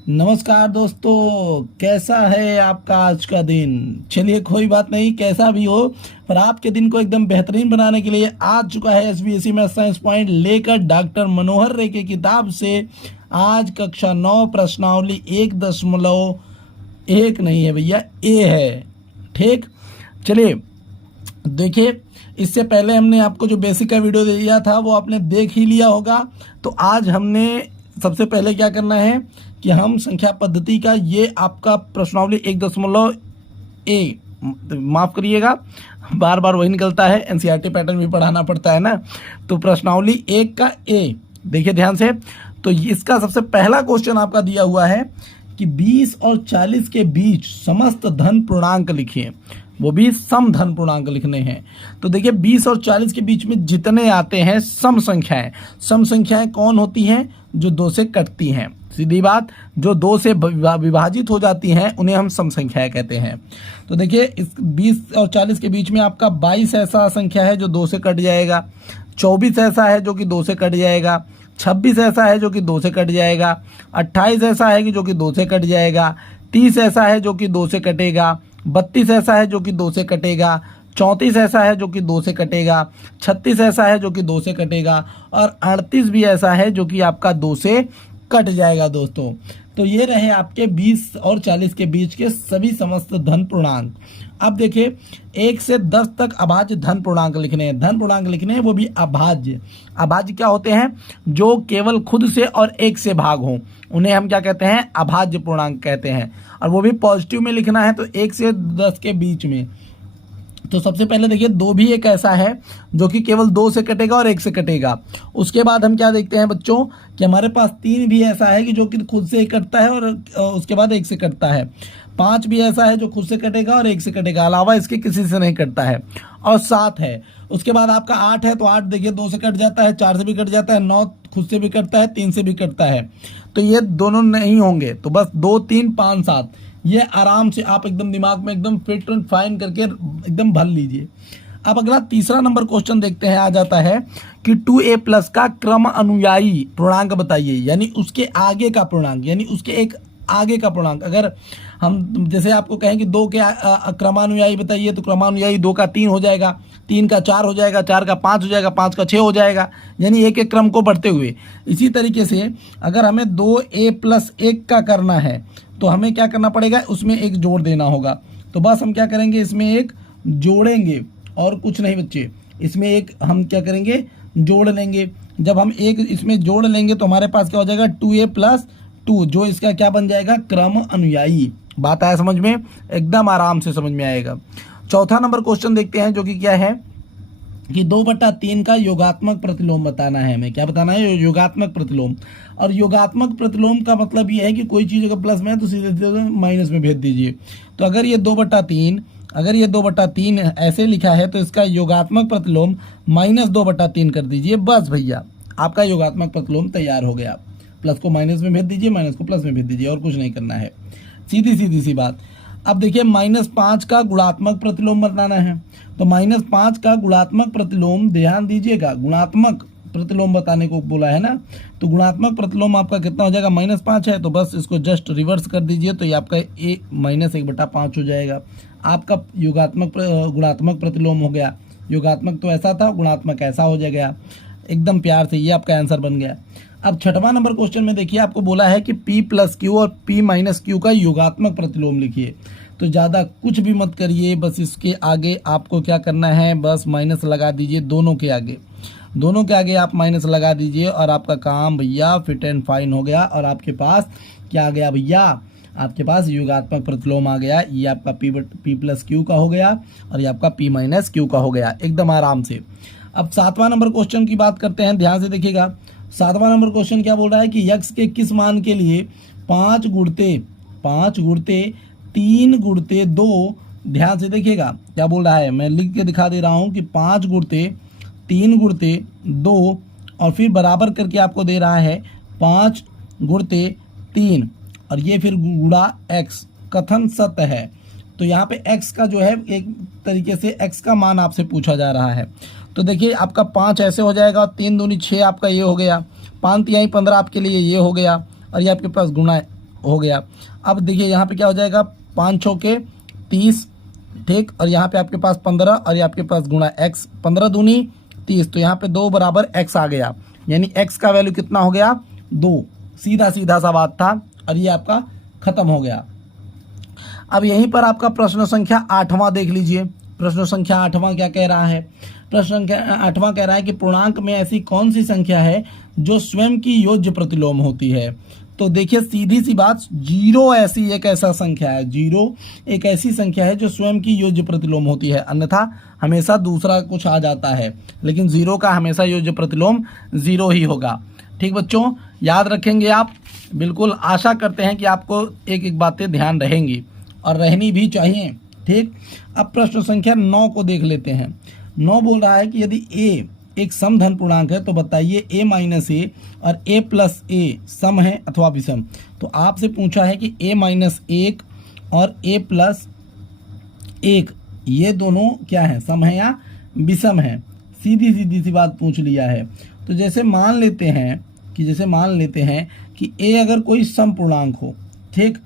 नमस्कार दोस्तों, कैसा है आपका आज का दिन। चलिए कोई बात नहीं, कैसा भी हो, पर आपके दिन को एकदम बेहतरीन बनाने के लिए आ चुका है एसबीएसई मैथ साइंस पॉइंट लेकर डॉक्टर मनोहर रे की किताब से। आज कक्षा 9 प्रश्नावली 1.1 नहीं है भैया, ए है। ठीक, चलिए देखिए, इससे पहले हमने आपको जो बेसिक का वीडियो दिया था वो आपने देख ही लिया होगा। तो आज हमने सबसे पहले क्या करना है कि हम संख्या पद्धति का ये आपका प्रश्नावली 1.a, माफ़ करिएगा बार बार वही निकलता है, एनसीईआरटी पैटर्न भी पढ़ाना पड़ता है ना। तो प्रश्नावली 1 का ए देखिए ध्यान से। तो इसका सबसे पहला क्वेश्चन आपका दिया हुआ है कि 20 और 40 के बीच समस्त धन पूर्णांक लिखिए, वो भी सम धन पूर्णांक लिखने हैं। तो देखिए 20 और 40 के बीच में जितने आते हैं सम संख्याएं, सम संख्याएं कौन होती हैं? जो 2 से कटती हैं, सीधी बात। जो 2 से विभाजित हो जाती हैं उन्हें हम सम संख्याएं कहते हैं। तो देखिए इस 20 और 40 के बीच में आपका 22 ऐसा संख्या है जो 2 से कट जाएगा, 24 ऐसा है जो कि 2 से कट जाएगा, 26 ऐसा है जो कि 2 से कट जाएगा, 28 ऐसा है कि जो कि 2 से कट जाएगा, 30 ऐसा है जो कि 2 से कटेगा, 32 ऐसा है जो कि 2 से कटेगा, 34 ऐसा है जो कि 2 से कटेगा, 36 ऐसा है जो कि 2 से कटेगा, और 38 भी ऐसा है जो कि आपका 2 से कट जाएगा दोस्तों। तो ये रहे आपके 20 और 40 के बीच के सभी समस्त धन पूर्णांक। अब देखिए 1 से 10 तक अभाज्य धन पूर्णांक लिखने हैं, धन पूर्णांक लिखने हैं, वो भी अभाज्य। अभाज्य क्या होते हैं? जो केवल खुद से और 1 से भाग हों, उन्हें हम क्या कहते हैं? अभाज्य पूर्णांक कहते हैं। और वो भी पॉजिटिव में लिखना है, तो 1 से 10 के बीच में। तो सबसे पहले देखिए 2 भी एक ऐसा है जो कि केवल 2 से कटेगा और 1 से कटेगा। उसके बाद हम क्या देखते हैं बच्चों कि हमारे पास 3 भी ऐसा है कि जो कि खुद से एक कटता है और उसके बाद 1 से कटता है। 5 भी ऐसा है जो खुद से कटेगा और 1 से कटेगा, अलावा इसके किसी से नहीं कटता है। और 7 है। उसके बाद आपका 8 है, तो 8 देखिए 2 से कट जाता है, 4 से भी कट जाता है, 9 खुद से भी कटता है, 3 से भी कटता है। तो ये दोनों नहीं होंगे, तो बस 2, 3, 5, 7 ये आराम से आप एकदम दिमाग में एकदम फिट एंड फाइन करके एकदम भर लीजिए। अब अगला तीसरा नंबर क्वेश्चन देखते हैं। आ जाता है कि 2a+ का क्रम अनुयायी पूर्णांक बताइए, यानी उसके आगे का पूर्णांक, यानी उसके एक आगे का पूर्णांक। अगर हम जैसे आपको कहें कि 2 के क्रमानुयायी बताइए, तो क्रमानुयायी 2 का 3 हो जाएगा, 3 का 4 हो जाएगा, 4 का 5 हो जाएगा, 5 का 6 हो जाएगा, यानी एक एक क्रम को बढ़ते हुए। इसी तरीके से अगर हमें 2a+1 का करना है तो हमें क्या करना पड़ेगा? उसमें एक जोड़ देना होगा। तो बस हम क्या करेंगे, इसमें एक जोड़ेंगे और कुछ नहीं बच्चे, इसमें एक हम क्या करेंगे? जोड़ लेंगे। जब हम एक इसमें जोड़ लेंगे तो हमारे पास क्या हो जाएगा? 2a+2, जो इसका क्या बन जाएगा? क्रम अनुयायी। बात आया समझ में? एकदम आराम से समझ में आएगा। चौथा नंबर क्वेश्चन देखते हैं, जो कि क्या है कि 2/3 का योगात्मक प्रतिलोम बताना है। हमें क्या बताना है? योगात्मक प्रतिलोम। और योगात्मक प्रतिलोम का मतलब ये है कि कोई चीज़ अगर प्लस में है तो सीधे सीधे माइनस में भेज दीजिए। तो अगर ये 2/3 ऐसे लिखा है तो इसका योगात्मक प्रतिलोम -2/3 कर दीजिए। बस भैया आपका योगात्मक प्रतिलोम तैयार हो गया। प्लस को माइनस में भेज दीजिए, माइनस को प्लस में भेज दीजिए, और कुछ नहीं करना है। सीधी सीधी सी बात। अब देखिए -5 का गुणात्मक प्रतिलोम बताना है। तो -5 का गुणात्मक प्रतिलोम, ध्यान दीजिएगा, गुणात्मक प्रतिलोम बताने को बोला है ना। तो गुणात्मक प्रतिलोम आपका कितना हो जाएगा? -5 है, तो बस इसको जस्ट रिवर्स कर दीजिए, तो ये आपका -1/5 हो जाएगा। आपका गुणात्मक प्रतिलोम हो गया। योगात्मक तो ऐसा था, गुणात्मक ऐसा हो जाएगा। एकदम प्यार से ये आपका आंसर बन गया। अब छठवां नंबर क्वेश्चन में देखिए, आपको बोला है कि P+Q और P-Q का योगात्मक प्रतिलोम लिखिए। तो ज़्यादा कुछ भी मत करिए, बस इसके आगे आपको क्या करना है? बस माइनस लगा दीजिए। दोनों के आगे आप माइनस लगा दीजिए और आपका काम भैया फिट एंड फाइन हो गया। और आपके पास क्या आ गया भैया? आपके पास योगात्मक प्रतिलोम आ गया। ये आपका P+Q का हो गया और ये आपका P-Q का हो गया, एकदम आराम से। अब 7वां नंबर क्वेश्चन की बात करते हैं, ध्यान से देखिएगा। 7वां नंबर क्वेश्चन क्या बोल रहा है कि यक्स के किस मान के लिए 5 गुणते 3 गुणते 2, ध्यान से देखिएगा क्या बोल रहा है, मैं लिख के दिखा दे रहा हूँ कि 5 गुणते 3 गुणते 2, और फिर बराबर करके आपको दे रहा है 5 गुणते 3, और ये फिर गुणा x, कथन सत्य है। तो यहाँ पे x का जो है, एक तरीके से x का मान आपसे पूछा जा रहा है। तो देखिए आपका 5 ऐसे हो जाएगा, और 3 दूनी 6 आपका ये हो गया, 5 तिहाई 15 आपके लिए ये हो गया, और ये आपके पास गुणा हो गया। अब देखिए यहाँ पे क्या हो जाएगा, 5 चौके 30, ठीक, और यहाँ पे आपके पास 15 और ये आपके पास गुणा x, 15 दूनी 30, तो यहाँ पे 2 बराबर x आ गया, यानी x का वैल्यू कितना हो गया 2। सीधा सीधा सा बात था और ये आपका खत्म हो गया। अब यहीं पर आपका प्रश्न संख्या 8वां देख लीजिए। प्रश्न संख्या 8वां क्या कह रहा है, प्रश्न संख्या 8वां कह रहा है कि पूर्णांक में ऐसी कौन सी संख्या है जो स्वयं की योज्य प्रतिलोम होती है। तो देखिए सीधी सी बात, जीरो ऐसी एक ऐसा संख्या है, जीरो एक ऐसी संख्या है जो स्वयं की योज्य प्रतिलोम होती है, अन्यथा हमेशा दूसरा कुछ आ जाता है, लेकिन जीरो का हमेशा योज्य प्रतिलोम जीरो ही होगा। ठीक बच्चों, याद रखेंगे आप, बिल्कुल आशा करते हैं कि आपको एक एक बातें ध्यान रहेंगी और रहनी भी चाहिए। ठीक, अब प्रश्न संख्या 9 को देख लेते हैं। 9 बोल रहा है कि यदि a एक समधन पूर्णांक है तो बताइए a माइनस ए और a प्लस ए सम है अथवा विषम। तो आपसे पूछा है कि a माइनस 1 और a प्लस 1 ये दोनों क्या है, सम है या विषम है। सीधी सीधी सी बात पूछ लिया है। तो जैसे मान लेते हैं कि a अगर कोई सम पूर्णांक हो, ठीक,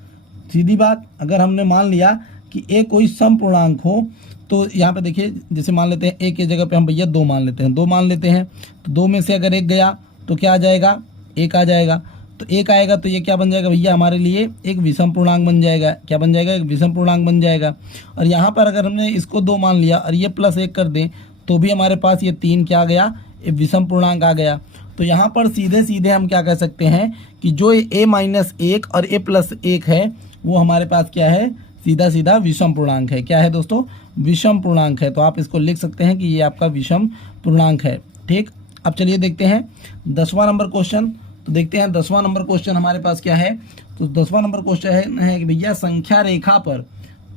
सीधी बात, अगर हमने मान लिया कि a कोई सम पूर्णांक हो तो यहाँ पे देखिए, जैसे मान लेते हैं a की जगह पे हम भैया 2 मान लेते हैं, 2 मान लेते हैं, तो 2 में से अगर 1 गया तो क्या आ जाएगा, 1 आ जाएगा। तो 1 आएगा तो ये क्या बन जाएगा भैया, हमारे लिए एक विषम पूर्णांक बन जाएगा। क्या बन जाएगा, एक विषम पूर्णांक बन जाएगा। और यहाँ पर अगर हमने इसको 2 मान लिया और ये प्लस 1 कर दें तो भी हमारे पास ये 3 क्या आ गया, एक विषम पूर्णांक आ गया। तो यहाँ पर सीधे सीधे हम क्या कह सकते हैं कि जो a माइनस 1 और a प्लस 1 है वो हमारे पास क्या है, सीधा सीधा विषम पूर्णांक है। क्या है दोस्तों, विषम पूर्णांक है। तो आप इसको लिख सकते हैं कि ये आपका विषम पूर्णांक है। ठीक, अब चलिए देखते हैं 10वां नंबर क्वेश्चन। तो देखते हैं 10वां नंबर क्वेश्चन हमारे पास क्या है। तो 10वां नंबर क्वेश्चन है कि भैया संख्या रेखा पर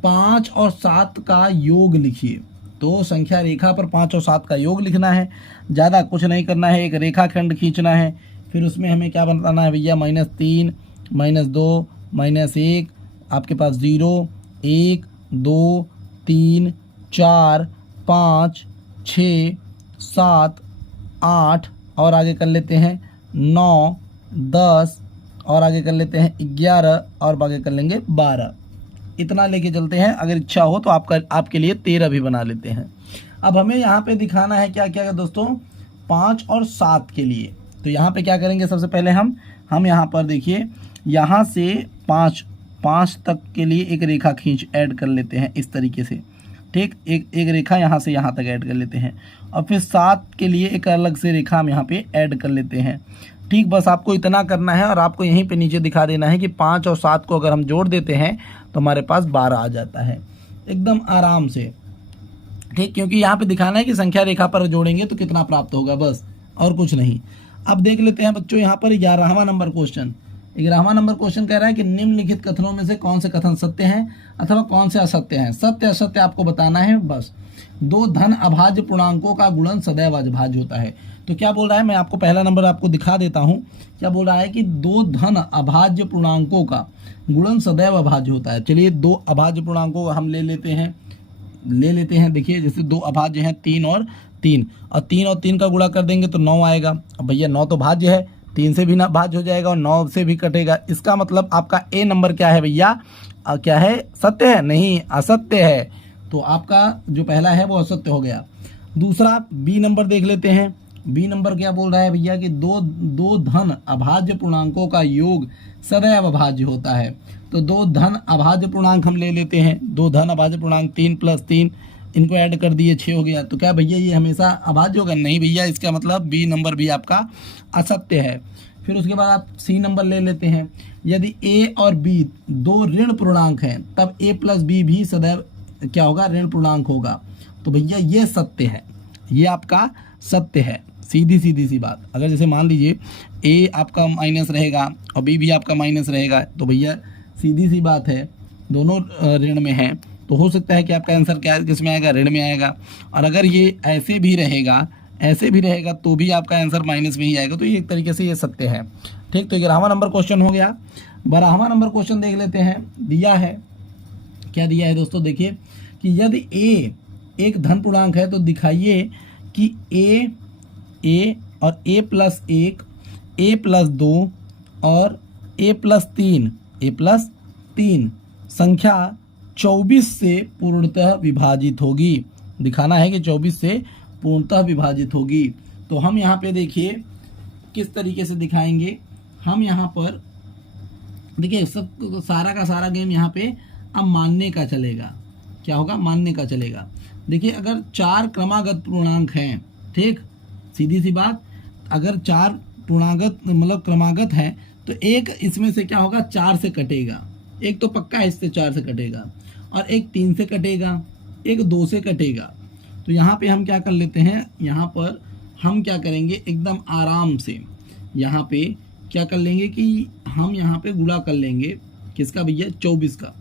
5 और 7 का योग लिखिए। तो संख्या रेखा पर 5 और 7 का योग लिखना है, ज़्यादा कुछ नहीं करना है, एक रेखाखंड खींचना है। फिर उसमें हमें क्या बताना है भैया, -3, -2, -1, आपके पास 0, 1, 2, 3, 4, 5, 6, 7, 8 और आगे कर लेते हैं 9, 10 और आगे कर लेते हैं 11 और आगे कर लेंगे 12। इतना लेके चलते हैं, अगर इच्छा हो तो आपके लिए 13 भी बना लेते हैं। अब हमें यहाँ पे दिखाना है क्या क्या दोस्तों, 5 और 7 के लिए। तो यहाँ पे क्या करेंगे, सबसे पहले हम यहाँ पर देखिए, यहाँ से 5 तक के लिए एक रेखा खींच ऐड कर लेते हैं इस तरीके से। ठीक, एक रेखा यहाँ से यहाँ तक ऐड कर लेते हैं और फिर 7 के लिए एक अलग से रेखा हम यहाँ पे ऐड कर लेते हैं। ठीक, बस आपको इतना करना है और आपको यहीं पे नीचे दिखा देना है कि 5 और 7 को अगर हम जोड़ देते हैं तो हमारे पास 12 आ जाता है एकदम आराम से। ठीक, क्योंकि यहाँ पे दिखाना है कि संख्या रेखा पर जोड़ेंगे तो कितना प्राप्त होगा, बस और कुछ नहीं। अब देख लेते हैं बच्चों यहाँ पर 11वां नंबर क्वेश्चन। 11वां नंबर क्वेश्चन कह रहा है कि निम्नलिखित कथनों में से कौन से कथन सत्य हैं अथवा कौन से असत्य हैं। सत्य असत्य आपको बताना है बस। 2 धन अभाज्य पूर्णांकों का गुणन सदैव अभाज्य होता है। तो क्या बोल रहा है, मैं आपको पहला नंबर आपको दिखा देता हूँ। क्या बोल रहा है कि 2 धन अभाज्य पूर्णांकों का गुणन सदैव अभाज्य होता है। चलिए 2 अभाज्य पूर्णांकों को हम ले लेते हैं। देखिए जैसे 2 अभाज्य हैं 3 और 3, और 3 और 3 का गुणा कर देंगे तो 9 आएगा। अब भैया 9 तो भाज्य है, 3 से भी ना भाज्य हो जाएगा और 9 से भी कटेगा। इसका मतलब आपका ए नंबर क्या है भैया, क्या है, सत्य है, नहीं असत्य है। तो आपका जो पहला है वो असत्य हो गया। दूसरा बी नंबर देख लेते हैं। बी नंबर क्या बोल रहा है भैया कि 2 धन अभाज्य पूर्णांकों का योग सदैव अभाज्य होता है। तो 2 धन अभाज्य पूर्णांक हम ले लेते हैं। 2 धन अभाज्य पूर्णांक 3 + 3, इनको ऐड कर दिए 6 हो गया। तो क्या भैया ये हमेशा अभाज्य होगा, नहीं भैया, इसका मतलब बी नंबर भी आपका असत्य है। फिर उसके बाद आप सी नंबर ले लेते हैं। यदि ए और बी 2 ऋण पूर्णांक हैं तब a + b भी सदैव क्या होगा, ऋण पूर्णांक होगा। तो भैया ये सत्य है, ये आपका सत्य है। सीधी सी बात। अगर जैसे मान लीजिए a आपका माइनस रहेगा और b भी आपका माइनस रहेगा, तो भैया सीधी सी बात है, दोनों ऋण में हैं, तो हो सकता है कि आपका आंसर क्या किस में आएगा, ऋण में आएगा। और अगर ये ऐसे भी रहेगा तो भी आपका आंसर माइनस में ही आएगा। तो ये एक तरीके से ये सत्य है। ठीक, तो 11वां नंबर क्वेश्चन हो गया। 12वां नंबर क्वेश्चन देख लेते हैं। दिया है, क्या दिया है दोस्तों, देखिए कि यदि a एक धन पूर्णांक है तो दिखाइए कि a और a + 1, a + 2 और a + 3 a+3 संख्या 24 से पूर्णतः विभाजित होगी। दिखाना है कि 24 से पूर्णतः विभाजित होगी। तो हम यहाँ पे देखिए किस तरीके से दिखाएंगे। हम यहाँ पर देखिए सब सारा का सारा गेम यहाँ पे अब मानने का चलेगा। क्या होगा? मानने का चलेगा। देखिए अगर 4 क्रमागत पूर्णांक हैं, ठीक, सीधी सी बात, अगर 4 पूर्णागत मतलब क्रमागत हैं तो एक इसमें से क्या होगा? 4 से कटेगा। एक तो पक्का है इससे 4 से कटेगा, और एक 3 से कटेगा, एक 2 से कटेगा। तो यहाँ पे हम क्या कर लेते हैं, यहाँ पर हम क्या करेंगे एकदम आराम से, यहाँ पे क्या कर लेंगे कि हम यहाँ पे गुणा कर लेंगे। किसका भैया? 24 का।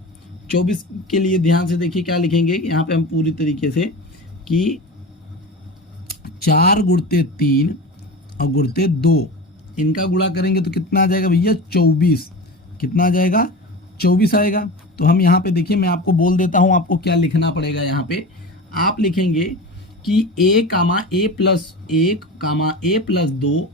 24 के लिए ध्यान से देखिए क्या लिखेंगे यहाँ पे हम पूरी तरीके से कि 4 गुणते 3 और गुणते 2, इनका गुणा करेंगे तो कितना आ जाएगा भैया? 24। कितना आ जाएगा? 24 आएगा। तो हम यहाँ पे देखिए, मैं आपको बोल देता हूँ आपको क्या लिखना पड़ेगा। यहाँ पे आप लिखेंगे कि a, a+1, a+2,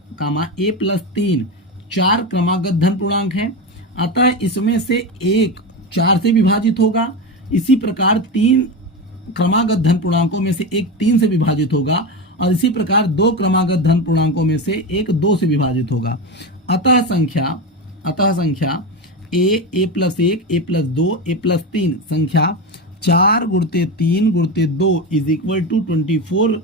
a+3 4 क्रमागत धन पूर्णांक हैं। अतः इसमें से एक 4 से विभाजित होगा। इसी प्रकार 3 क्रमागत धन पूर्णांकों में से एक 3 से विभाजित होगा, और इसी प्रकार 2 क्रमागत धन पूर्णांकों में से एक 2 से विभाजित होगा। अतः संख्या a+1, a+2, a+3 संख्या 4 गुणते 3 गुणते 2 = 24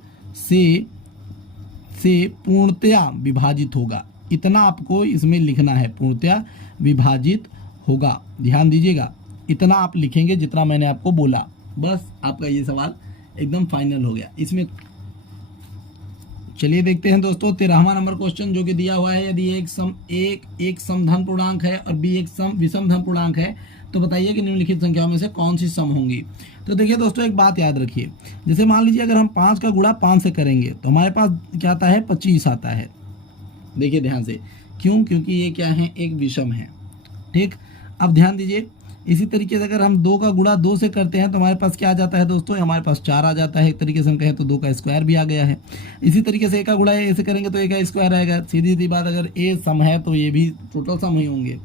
से पूर्णतया विभाजित होगा। इतना आपको इसमें लिखना है, पूर्णतया विभाजित होगा। ध्यान दीजिएगा, इतना आप लिखेंगे जितना मैंने आपको बोला। बस आपका ये सवाल एकदम फाइनल हो गया। इसमें चलिए देखते हैं दोस्तों 13वां नंबर क्वेश्चन जो कि दिया हुआ है। यदि एक समधन पूर्णांक है और बी एक विषम धन पूर्णांक है तो बताइए कि निम्नलिखित संख्याओं में से कौन सी सम होंगी। तो देखिए दोस्तों एक बात याद रखिए, जैसे मान लीजिए अगर हम 5 का गुणा 5 से करेंगे तो हमारे पास क्या आता है? 25 आता है। देखिए ध्यान से, क्यों? क्योंकि ये क्या है? एक विषम है, ठीक। अब ध्यान दीजिए, इसी तरीके से अगर हम 2 का गुणा 2 से करते हैं तो हमारे पास क्या आ जाता है दोस्तों? हमारे पास 4 आ जाता है। एक तरीके से हम कहें तो 2 का स्क्वायर भी आ गया है। इसी तरीके से a का गुणा a से करेंगे तो a का स्क्वायर आएगा। सीधी सीधी बात, अगर a सम है तो ये भी टोटल सम ही होंगे।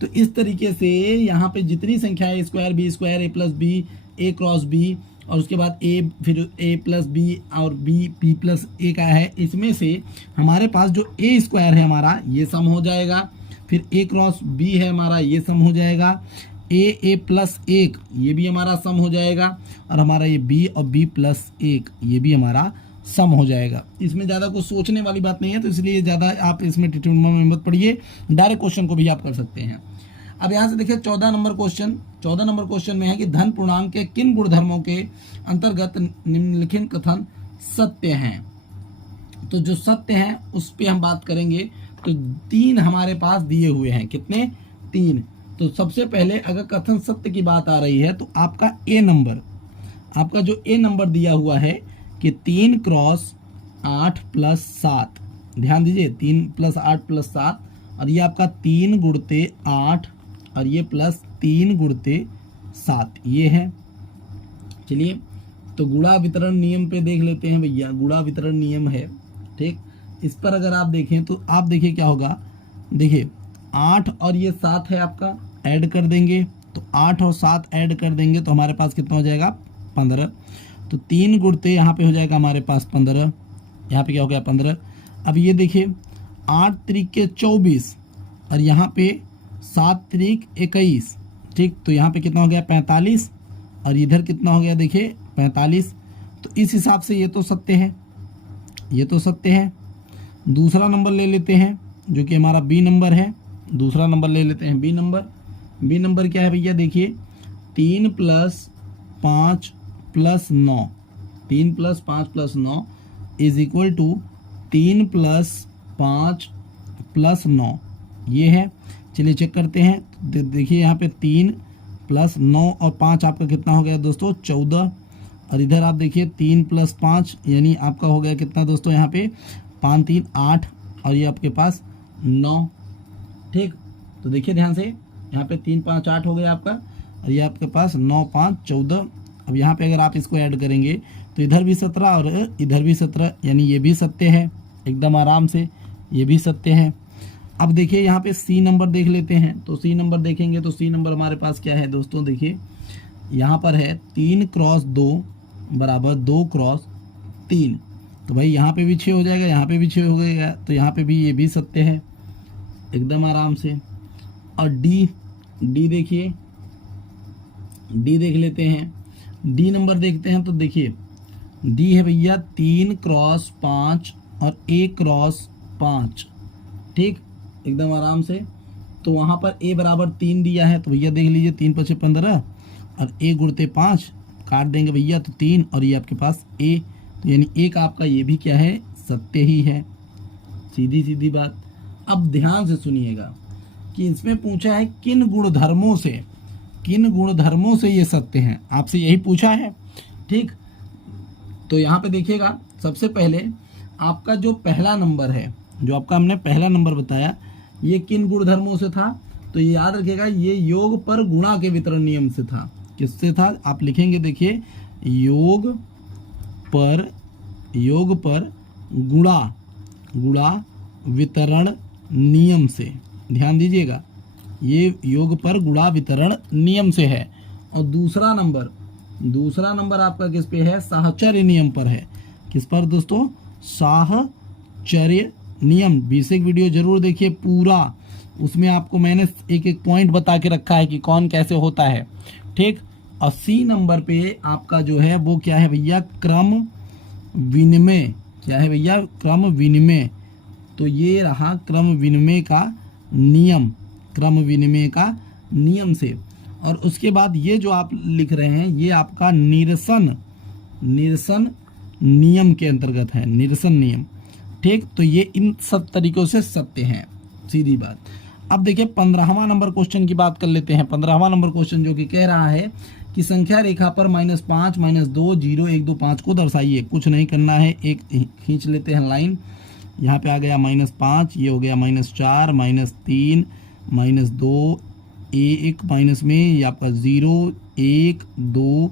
तो इस तरीके से यहाँ पे जितनी संख्या a square, b square, a+b, a cross b, और उसके बाद a, फिर a+b और b+a का है, इसमें से हमारे पास जो a स्क्वायर है हमारा ये सम हो जाएगा। फिर a क्रॉस b है हमारा, ये सम हो जाएगा। a+1 ये भी हमारा सम हो जाएगा, और हमारा ये b और b+1 ये भी हमारा सम हो जाएगा। इसमें ज़्यादा कुछ सोचने वाली बात नहीं है, तो इसलिए ज़्यादा आप इसमें टिटोनमा में मत पढ़िए, डायरेक्ट क्वेश्चन को भी आप कर सकते हैं। अब यहाँ से देखिए 14 नंबर क्वेश्चन में है कि धन पूर्णांक के किन गुणधर्मों के अंतर्गत निम्नलिखित कथन सत्य हैं। तो जो सत्य हैं उस पर हम बात करेंगे। तो 3 हमारे पास दिए हुए हैं। कितने? 3। तो सबसे पहले अगर कथन सत्य की बात आ रही है तो आपका ए नंबर, आपका जो ए नंबर दिया हुआ है कि 3 क्रॉस 8 + 7, ध्यान दीजिए 3 + 8 + 7, और ये आपका 3 गुणते 8 और ये +3 गुणते 7 ये है। चलिए तो गुणा वितरण नियम पे देख लेते हैं भैया। गुणा वितरण नियम है, ठीक। इस पर अगर आप देखें तो आप देखिए क्या होगा। देखिए 8 और ये 7 है आपका, ऐड कर देंगे तो 8 और 7 ऐड कर देंगे तो हमारे पास कितना हो जाएगा? 15। तो 3 गुणते यहाँ पे हो जाएगा हमारे पास 15, यहाँ पे क्या हो गया? 15। अब ये देखिए 8 त्रिक 24 और यहाँ पे 7 त्रिक 21, ठीक। तो यहाँ पे कितना हो गया? 45, और इधर कितना हो गया? देखिए 45। तो इस हिसाब से ये तो सत्य है, ये तो सत्य है। दूसरा नंबर ले लेते हैं जो कि हमारा बी नंबर है। दूसरा नंबर ले लेते हैं बी नंबर। बी नंबर क्या है भैया? देखिए 3 + 5 + 9, 3 + 5 + 9 = 3 + 5 + 9 ये है। चलिए चेक करते हैं। देखिए यहाँ पे 3 + 9 और 5 आपका कितना हो गया दोस्तों? 14। और इधर आप देखिए 3 + 5 यानी आपका हो गया कितना दोस्तों? यहाँ पे 5 3 8 और ये आपके पास 9, ठीक। तो देखिए ध्यान से, यहाँ पे 3 5 8 हो गया आपका, और ये आपके पास 9 5 14। अब यहाँ पे अगर आप इसको ऐड करेंगे तो इधर भी 17 और इधर भी 17, यानी ये भी सत्य है एकदम आराम से, ये भी सत्य है। अब देखिए यहाँ पे सी नंबर देख लेते हैं। तो सी नंबर देखेंगे तो सी नंबर हमारे पास क्या है दोस्तों, देखिए यहाँ पर है 3 क्रॉस 2 बराबर 2 क्रॉस 3। तो भाई यहाँ पे भी 6 हो जाएगा, यहाँ पे भी 6 हो जाएगा, तो यहाँ पे भी ये भी सत्य है एकदम आराम से। और डी देखिए, डी देख लेते हैं। डी नंबर देखते हैं तो देखिए डी है भैया 3 क्रॉस 5 और 1 क्रॉस 5, ठीक एकदम आराम से। तो वहाँ पर ए बराबर 3 दिया है, तो भैया देख लीजिए 3 × 5 = 15 और ए गुणते 5 काट देंगे भैया तो 3 और ये आपके पास ए, तो यानी एक आपका ये भी क्या है, सत्य ही है। सीधी सीधी बात। अब ध्यान से सुनिएगा कि इसमें पूछा है किन गुणधर्मों से ये सत्य हैं, आपसे यही पूछा है, ठीक। तो यहाँ पे देखिएगा सबसे पहले आपका जो पहला नंबर है, जो आपका हमने पहला नंबर बताया, ये किन गुणधर्मों से था, तो ये याद रखिएगा ये योग पर गुणा के वितरण नियम से था। किससे था आप लिखेंगे, देखिए योग पर गुणा वितरण नियम से, ध्यान दीजिएगा ये योग पर गुणा वितरण नियम से है। और दूसरा नंबर आपका किस पे है, साहचर्य नियम पर है। किस पर दोस्तों, साहचर्य नियम। बेसिक वीडियो जरूर देखिए पूरा, उसमें आपको मैंने एक एक पॉइंट बता के रखा है कि कौन कैसे होता है, ठीक। और सी नंबर पे आपका जो है वो क्या है भैया, क्रम विनिमय। क्या है भैया, क्रम विनिमय। तो ये रहा क्रम विनिमय का नियम से। और उसके बाद ये जो आप लिख रहे हैं ये आपका निरसन नियम के अंतर्गत है, निरसन नियम, ठीक। तो ये इन सब तरीकों से सत्य हैं, सीधी बात। अब देखिए 15वां नंबर क्वेश्चन की बात कर लेते हैं। 15वां नंबर क्वेश्चन जो कि कह रहा है कि संख्या रेखा पर -5, -2, 0, 1, 2, 5 को दर्शाइए। कुछ नहीं करना है, एक खींच लेते हैं लाइन। यहाँ पे आ गया -5, ये हो गया -4, -3, -2, 1 माइनस में ये आपका 0, 1, 2,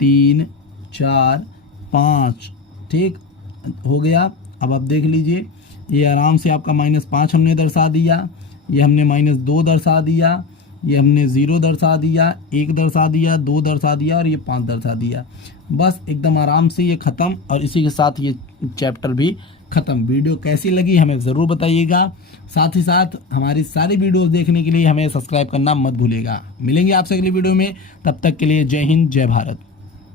3, 4, 5, ठीक हो गया। अब आप देख लीजिए ये आराम से आपका -5 हमने दर्शा दिया, ये हमने -2 दर्शा दिया, ये हमने 0 दर्शा दिया, 1 दर्शा दिया, 2 दर्शा दिया और ये 5 दर्शा दिया। बस एकदम आराम से ये ख़त्म, और इसी के साथ ये चैप्टर भी ख़त्म। वीडियो कैसी लगी हमें ज़रूर बताइएगा। साथ ही साथ हमारी सारी वीडियोस देखने के लिए हमें सब्सक्राइब करना मत भूलिएगा। मिलेंगे आपसे अगली वीडियो में, तब तक के लिए जय हिंद, जय भारत।